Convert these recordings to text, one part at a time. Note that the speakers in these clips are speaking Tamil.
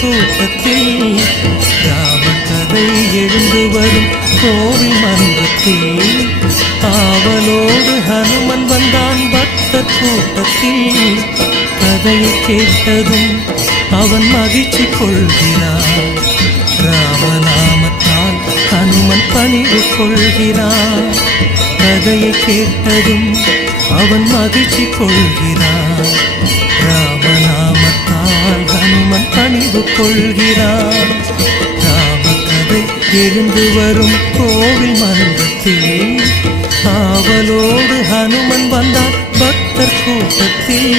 கூட்டத்தில் ராமகதை எழுந்து வரும் கோவில் மன்றத்தில் ஆவலோடு ஹனுமன் வந்தான் பக்தர் கூட்டத்தில். கதையை கேட்டதும் அவன் மகிழ்ச்சி கொள்கிறான். ராமநாமத்தால் ஹனுமன் பணிவு கொள்கிறான். கதையை கேட்டதும் அவன் மகிழ்ச்சி கொள்கிறான். ராமநாமத்தால் ஹனுமன் பணிவு கொள்கிறான். ராமகதை எழுந்து வரும் கோவில் மன்றத்தில் ஆவலோடு ஹனுமன் வந்தான் பக்தர் கூட்டத்தில்.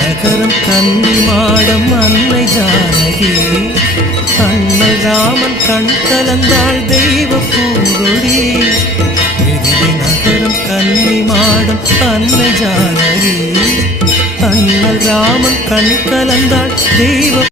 நகரம் கன்னி மாடம் அன்னை ஜானகி. அண்ணல் ராமன் கண் கலந்தாள் தெய்வ பூங்கொடி. மிதிலை நகரம் கன்னி மாடம் அன்னை ஜானகி. அண்ணல் ராமன் கண் கலந்தாள் தெய்வ